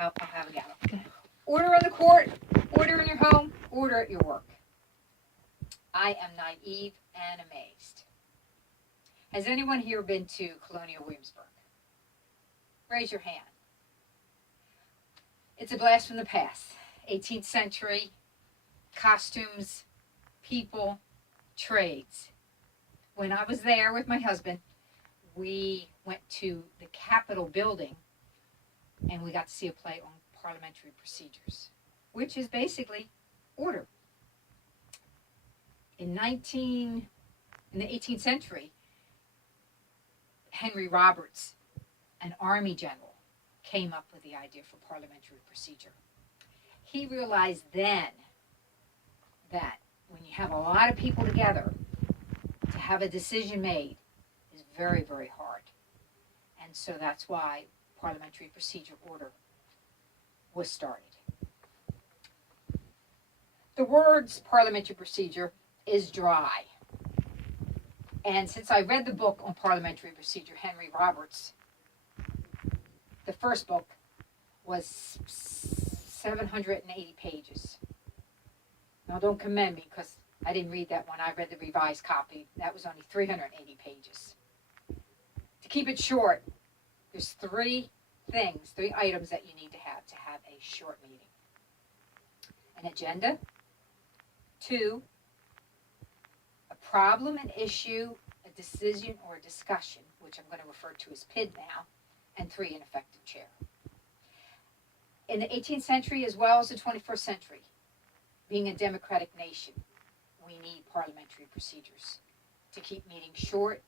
I'll have a gavel. Okay. Order in the court, order in your home, order at your work. I am naive and amazed. Has anyone here been to Colonial Williamsburg? Raise your hand. It's a blast from the past. 18th century, costumes, people, trades. When I was there with my husband, we went to the Capitol building and we got to see a play on parliamentary procedures, which is basically order. In the 18th century, Henry Roberts, an army general, came up with the idea for parliamentary procedure. He realized then that when you have a lot of people together, to have a decision made is very, very hard. And so that's why parliamentary procedure order was started. The words parliamentary procedure is dry. And since I read the book on parliamentary procedure, Henry Roberts, the first book was 780 pages. Now don't commend me because I didn't read that one. I read the revised copy. That was only 380 pages. To keep it short, there's three items that you need to have a short meeting. An agenda, 2, a problem, an issue, a decision, or a discussion, which I'm going to refer to as PID now, and 3, an effective chair. In the 18th century as well as the 21st century, being a democratic nation, we need parliamentary procedures to keep meetings short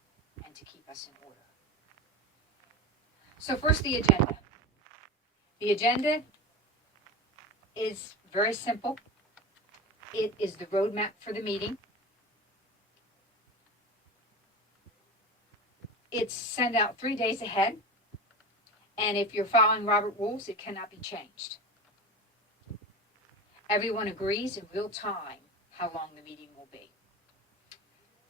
and to keep us in order. So first, the agenda. The agenda is very simple. It is the roadmap for the meeting. It's sent out 3 days ahead, and if you're following Robert rules, it cannot be changed. Everyone agrees in real time how long the meeting will be.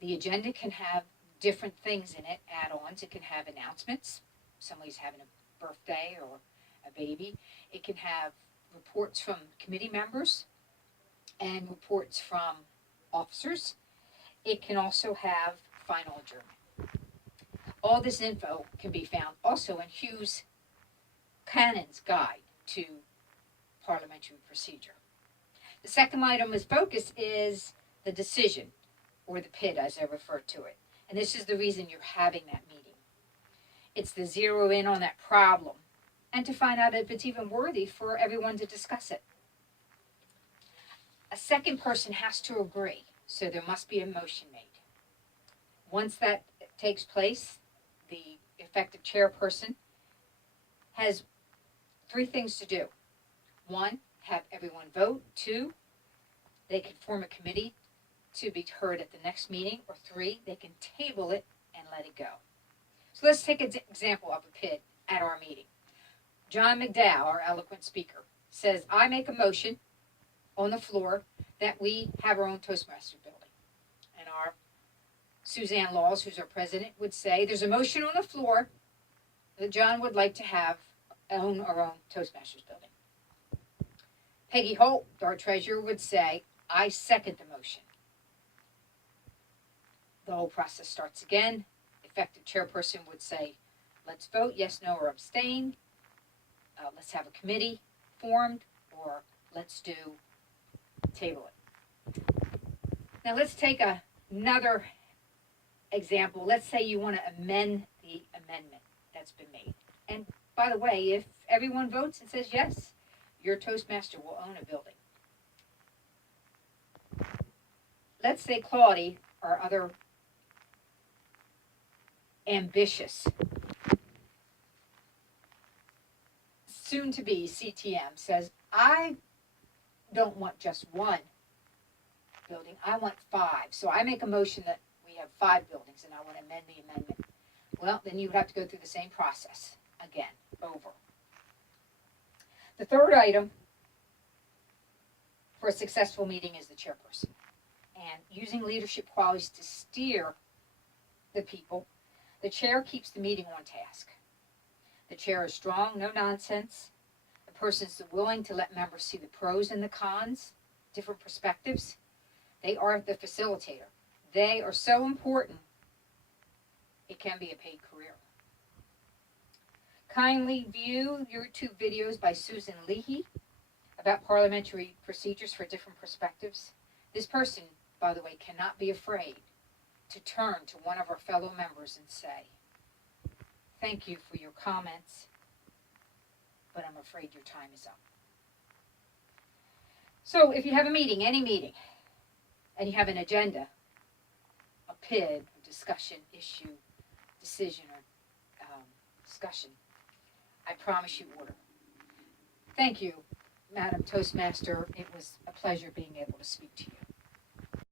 The agenda can have different things in it, add-ons. It can have announcements. Somebody's having a birthday or a baby. It can have reports from committee members and reports from officers. It can also have final adjournment. All this info can be found also in Hughes Cannon's Guide to Parliamentary Procedure. The second item of focus is the decision, or the PID as I refer to it. And this is the reason you're having that meeting. It's to zero in on that problem and to find out if it's even worthy for everyone to discuss it. A second person has to agree, so there must be a motion made. Once that takes place, the effective chairperson has 3 things to do. 1, have everyone vote. 2, they can form a committee to be heard at the next meeting. Or 3, they can table it and let it go. So let's take an example of a PID at our meeting. John McDowell, our eloquent speaker, says, I make a motion on the floor that we have our own Toastmasters building. And our Suzanne Laws, who's our president, would say, there's a motion on the floor that John would like to own our own Toastmasters building. Peggy Holt, our treasurer, would say, I second the motion. The whole process starts again. Effective chairperson would say, let's vote, yes, no, or abstain. Let's have a committee formed, or let's table it. Now let's take another example. Let's say you want to amend the amendment that's been made. And by the way, if everyone votes and says yes, your Toastmaster will own a building. Let's say Claudie, our other ambitious, soon-to-be CTM, says, I don't want just 1 building, I want 5. So I make a motion that we have 5 buildings and I want to amend the amendment. Well, then you would have to go through the same process again, over. The third item for a successful meeting is the chairperson. And using leadership qualities to steer the people, the chair keeps the meeting on task. The chair is strong, no nonsense. The person's willing to let members see the pros and the cons, different perspectives. They are the facilitator. They are so important, it can be a paid career. Kindly view YouTube videos by Susan Leahy about parliamentary procedures for different perspectives. This person, by the way, cannot be afraid to turn to one of our fellow members and say, thank you for your comments, but I'm afraid your time is up. So if you have a meeting, any meeting, and you have an agenda, a PID, a discussion, issue, decision, or discussion, I promise you order. Thank you, Madam Toastmaster. It was a pleasure being able to speak to you.